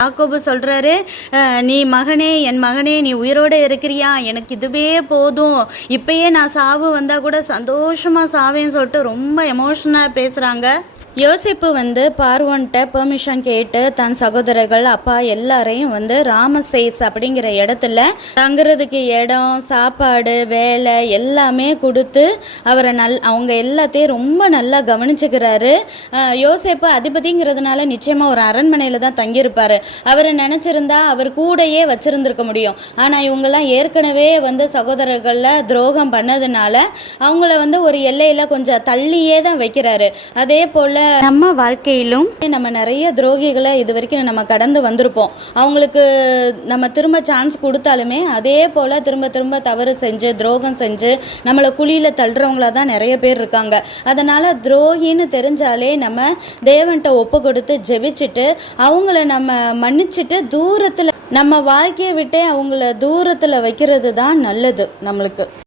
யாக்கோபு சொல்றாரு, நீ மகனே, என் மகனே, நீ உயிரோடு இருக்கிறியா, எனக்கு இதுவே போதும், இப்பயே நான் சாவு வந்தா கூட சந்தோஷமா சாவேன்னு சொல்லிட்டு ரொம்ப எமோஷனா பேசுறாங்க. யோசிப்பு பார்வோன்ட்ட பெர்மிஷன் கேட்டு தன் சகோதரர்கள் அப்பா எல்லாரையும் ராமசேஸ் அப்படிங்கிற இடத்துல தங்குறதுக்கு இடம், சாப்பாடு, வேலை எல்லாமே கொடுத்து அவரை அவங்க எல்லாத்தையும் ரொம்ப நல்லா கவனிச்சுக்கிறாரு. யோசிப்பு அதிபதிங்கிறதுனால நிச்சயமா ஒரு அரண்மனையில தான் தங்கியிருப்பாரு. அவரை நினைச்சிருந்தா அவர் கூடையே வச்சிருந்திருக்க முடியும். ஆனா இவங்கெல்லாம் ஏற்கனவே சகோதரர்கள்ல துரோகம் பண்ணதுனால அவங்கள ஒரு எல்லையில கொஞ்சம் தள்ளியே தான் வைக்கிறாரு. அதே போல நம்ம வாழ்க்கையிலும் நம்ம நிறைய துரோகிகளை இது வரைக்கும் நம்ம கடந்து வந்திருப்போம். அவங்களுக்கு நம்ம திரும்ப சான்ஸ் கொடுத்தாலுமே அதே போல திரும்ப திரும்ப தவறு செஞ்சு துரோகம் செஞ்சு நம்மளை குழியில தள்ளுறவங்களா தான் நிறைய பேர் இருக்காங்க. அதனால துரோகின்னு தெரிஞ்சாலே நம்ம தேவன்கிட்ட ஒப்பு கொடுத்து ஜெபிச்சுட்டு அவங்கள நம்ம மன்னிச்சுட்டு தூரத்துல நம்ம வாழ்க்கையை விட்டே அவங்கள தூரத்துல வைக்கிறது தான் நல்லது நம்மளுக்கு.